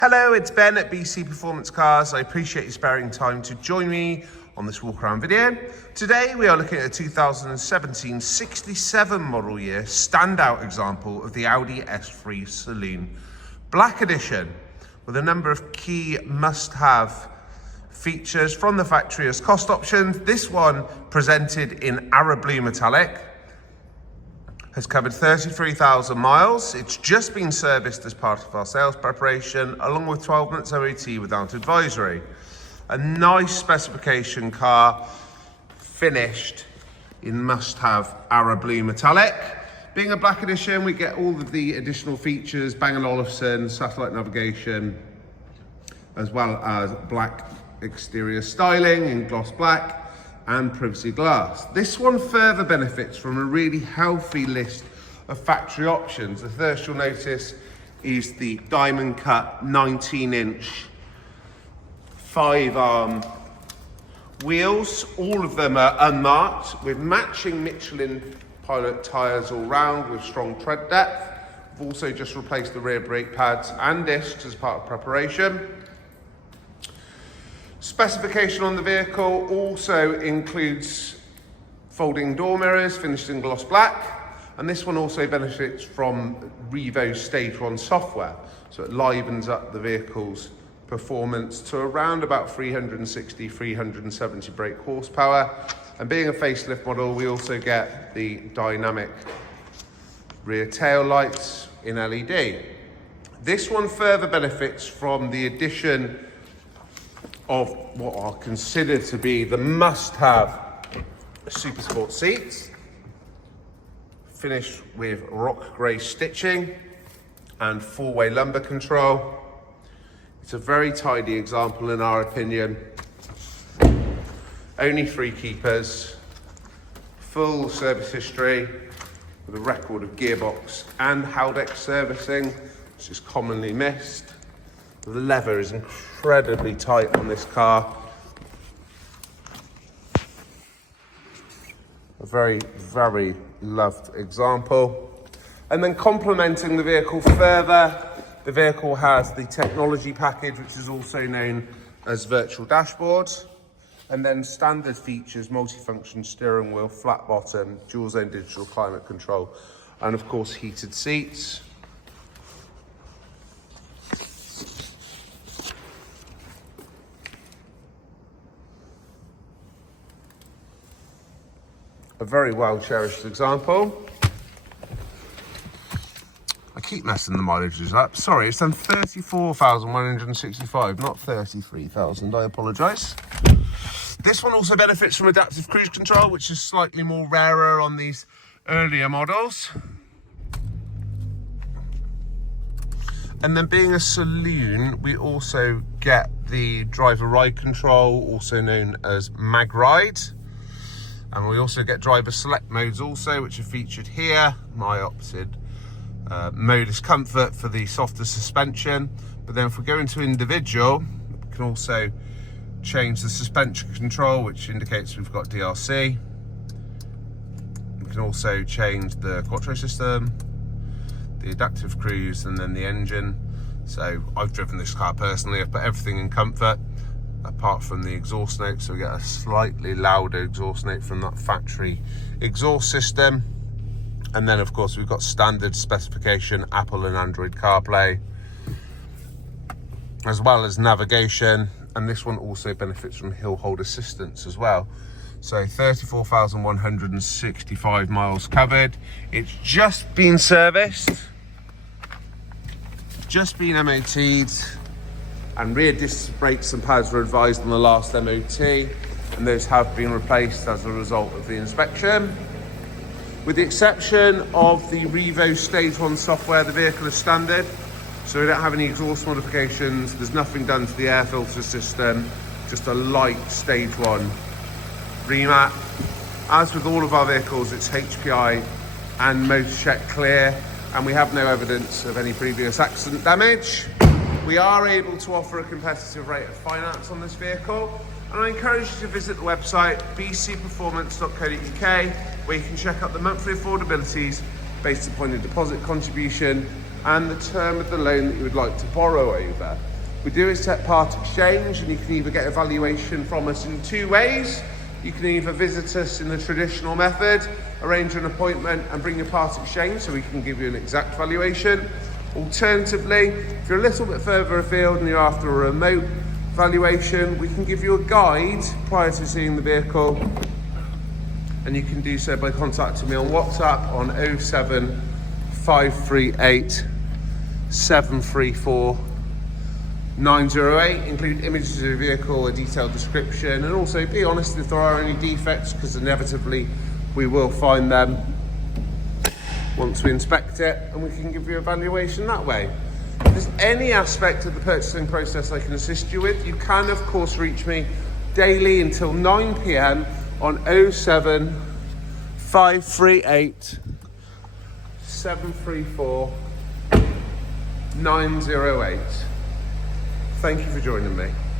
Hello, it's Ben at BC Performance Cars. I appreciate you sparing time to join me on this walk around video. Today we are looking at a 2017 67 model year standout example of the Audi S3 Saloon Black Edition with a number of key must-have features from the factory as cost options. This one presented in Arab Blue Metallic has covered 33,000 miles. It's just been serviced as part of our sales preparation, along with 12 months MOT without advisory. A nice specification car, finished in must-have Arab Blue Metallic. Being a black edition, we get all of the additional features, Bang & Olufsen, satellite navigation, as well as black exterior styling in gloss black and privacy glass. This one further benefits from a really healthy list of factory options. The first you'll notice is the diamond cut 19-inch 5-arm wheels. All of them are unmarked with matching Michelin Pilot tyres all round with strong tread depth. We've also just replaced the rear brake pads and discs as part of preparation. Specification on the vehicle also includes folding door mirrors finished in gloss black, and this one also benefits from Revo Stage 1 software, so it livens up the vehicle's performance to around about 360, 370 brake horsepower. And being a facelift model, we also get the dynamic rear tail lights in LED. This one further benefits from the addition of what are considered to be the must-have Super Sport seats, finished with rock grey stitching and four-way lumbar control. It's a very tidy example in our opinion. Only 3 keepers, full service history with a record of gearbox and Haldex servicing, which is commonly missed. The leather is incredibly tight on this car. A very, very loved example. And then complementing the vehicle further, the vehicle has the technology package, which is also known as virtual dashboard. And then standard features, multifunction steering wheel, flat bottom, dual zone digital climate control, and of course heated seats. A very well cherished example. I keep messing the mileages up. Sorry, it's done 34,165, not 33,000. I apologise. This one also benefits from adaptive cruise control, which is slightly more rarer on these earlier models. And then being a saloon, we also get the driver ride control, also known as Mag Ride. And we also get driver select modes also, which are featured here. My opted mode is comfort for the softer suspension. But then if we go into individual, we can also change the suspension control, which indicates we've got DRC. We can also change the quattro system, the adaptive cruise, and then the engine. So I've driven this car personally. I've put everything in comfort, apart from the exhaust note, so we get a slightly louder exhaust note from that factory exhaust system. And then of course we've got standard specification Apple and Android CarPlay, as well as navigation, and this one also benefits from hill hold assistance as well. So 34,165 miles covered. It's just been serviced, just been MOT'd, and rear disc brakes and pads were advised on the last MOT, and those have been replaced as a result of the inspection. With the exception of the Revo Stage 1 software, the vehicle is standard, so we don't have any exhaust modifications. There's nothing done to the air filter system, just a light Stage 1 remat. As with all of our vehicles, it's HPI and motor check clear, and we have no evidence of any previous accident damage. We are able to offer a competitive rate of finance on this vehicle, and I encourage you to visit the website bcperformance.co.uk, where you can check out the monthly affordabilities based upon your deposit contribution and the term of the loan that you would like to borrow over. We do accept part exchange, and you can either get a valuation from us in two ways. You can either visit us in the traditional method, arrange an appointment and bring your part exchange so we can give you an exact valuation. Alternatively, if you're a little bit further afield and you're after a remote valuation, we can give you a guide prior to seeing the vehicle, and you can do so by contacting me on WhatsApp on 07538 734 908. Include images of the vehicle, a detailed description, and also be honest if there are any defects, because inevitably we will find them once we inspect it, and we can give you a valuation that way. If there's any aspect of the purchasing process I can assist you with, you can of course reach me daily until 9 p.m. on 07538 734 908. Thank you for joining me.